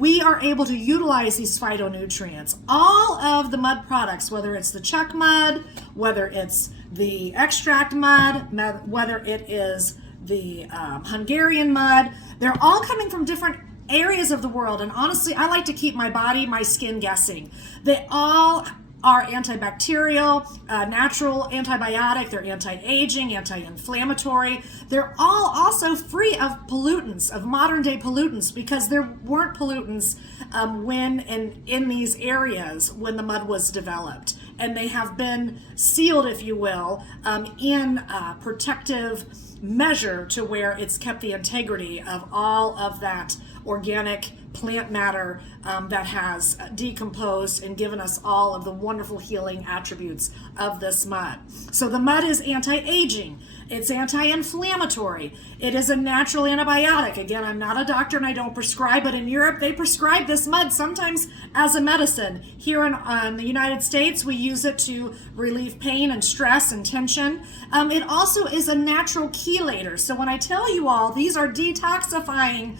we are able to utilize these phytonutrients. All of the mud products, whether it's the Czech mud, whether it's the extract mud, whether it is the Hungarian mud, they're all coming from different areas of the world. And honestly, I like to keep my body, my skin guessing. They all are antibacterial, natural antibiotic, they're anti-aging, anti-inflammatory. They're all also free of pollutants, of modern day pollutants, because there weren't pollutants when in these areas when the mud was developed. And they have been sealed, if you will, in protective measure to where it's kept the integrity of all of that organic plant matter that has decomposed and given us all of the wonderful healing attributes of this mud. So the mud is anti-aging, it's anti-inflammatory, it is a natural antibiotic. Again, I'm not a doctor and I don't prescribe, but in Europe they prescribe this mud sometimes as a medicine. Here in the United States, we use it to relieve pain and stress and tension. It also is a natural chelator. So when I tell you all these are detoxifying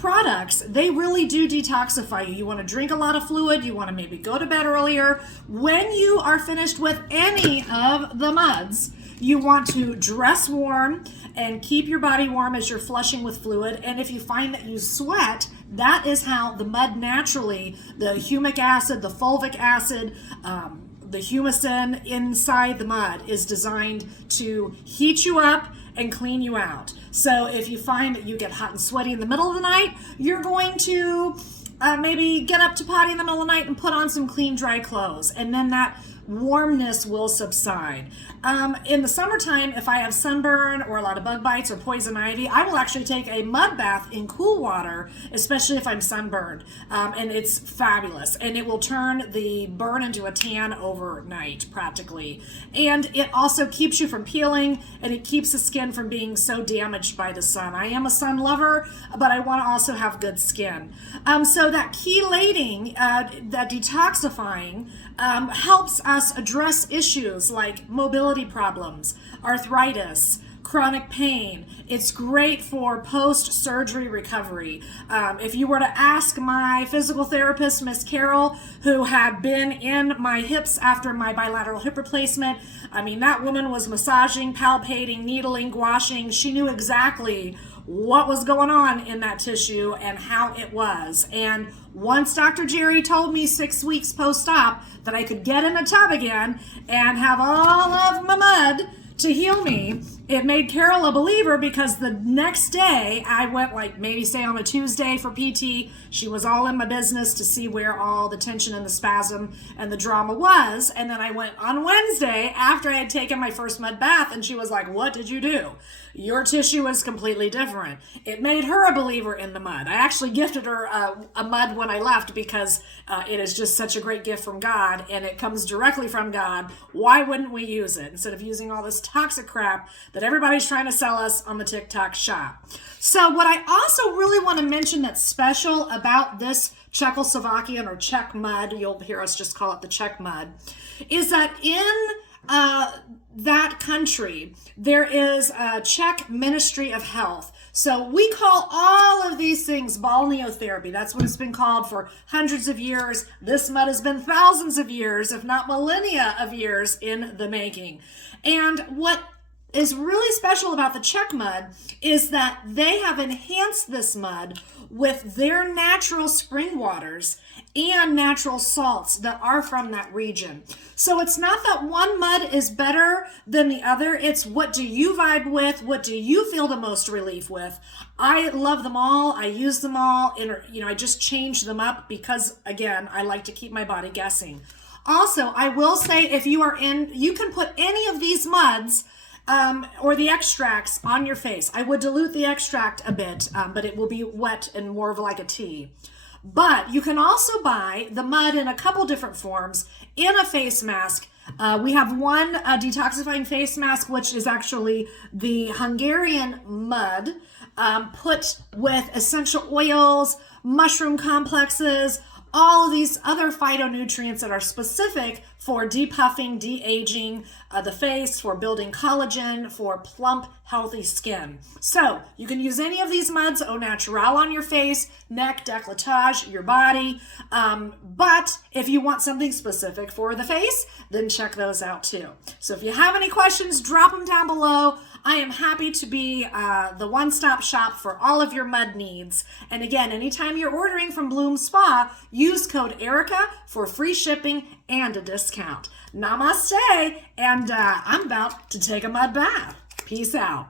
products, they really do detoxify you. You want to drink a lot of fluid, you want to maybe go to bed earlier. When you are finished with any of the muds, you want to dress warm and keep your body warm as you're flushing with fluid. And if you find that you sweat, that is how the mud naturally, the humic acid, the fulvic acid, the humusine inside the mud is designed to heat you up and clean you out. So if you find that you get hot and sweaty in the middle of the night, you're going to maybe get up to potty in the middle of the night and put on some clean, dry clothes. And then that warmness will subside. In the summertime, if I have sunburn or a lot of bug bites or poison ivy, I will actually take a mud bath in cool water, especially if I'm sunburned. And it's fabulous. And it will turn the burn into a tan overnight, practically. And it also keeps you from peeling, and it keeps the skin from being so damaged by the sun. I am a sun lover, but I want to also have good skin. So that chelating, that detoxifying, helps us address issues like mobility problems, arthritis, chronic pain. It's great for post-surgery recovery. If you were to ask my physical therapist, Miss Carol, who had been in my hips after my bilateral hip replacement, I mean, that woman was massaging, palpating, needling, gouaging. She knew exactly what was going on in that tissue and how it was. And once Dr. Jerry told me 6 weeks post-op that I could get in a tub again and have all of my mud to heal me, it made Carol a believer, because the next day I went, like maybe say on a Tuesday for PT. She was all in my business to see where all the tension and the spasm and the drama was. And then I went on Wednesday after I had taken my first mud bath, and she was like, "What did you do? Your tissue is completely different." It made her a believer in the mud. I actually gifted her a mud when I left, because it is just such a great gift from God, and it comes directly from God. Why wouldn't we use it instead of using all this toxic crap that everybody's trying to sell us on the TikTok shop? So what I also really want to mention that's special about this Czechoslovakian or Czech mud, you'll hear us just call it the Czech mud, is that in that country, there is a Czech Ministry of Health. So we call all of these things balneotherapy. That's what it's been called for hundreds of years. This mud has been thousands of years, if not millennia of years in the making. And what is really special about the Czech mud is that they have enhanced this mud with their natural spring waters and natural salts that are from that region. So it's not that one mud is better than the other. It's what do you vibe with? What do you feel the most relief with? I love them all. I use them all. And, I just change them up because, again, I like to keep my body guessing. Also, I will say, if you are you can put any of these muds or the extracts on your face. I would dilute the extract a bit, but it will be wet and more of like a tea. But you can also buy the mud in a couple different forms in a face mask. We have one detoxifying face mask, which is actually the Hungarian mud put with essential oils, mushroom complexes, all of these other phytonutrients that are specific for depuffing, de-aging the face, for building collagen, for plump, healthy skin. So you can use any of these muds au naturel on your face, neck, décolletage, your body. But if you want something specific for the face, then check those out too. So if you have any questions, drop them down below. I am happy to be the one-stop shop for all of your mud needs. And again, anytime you're ordering from Bloom Spa, use code Erica for free shipping and a discount. Namaste, and I'm about to take a mud bath. Peace out.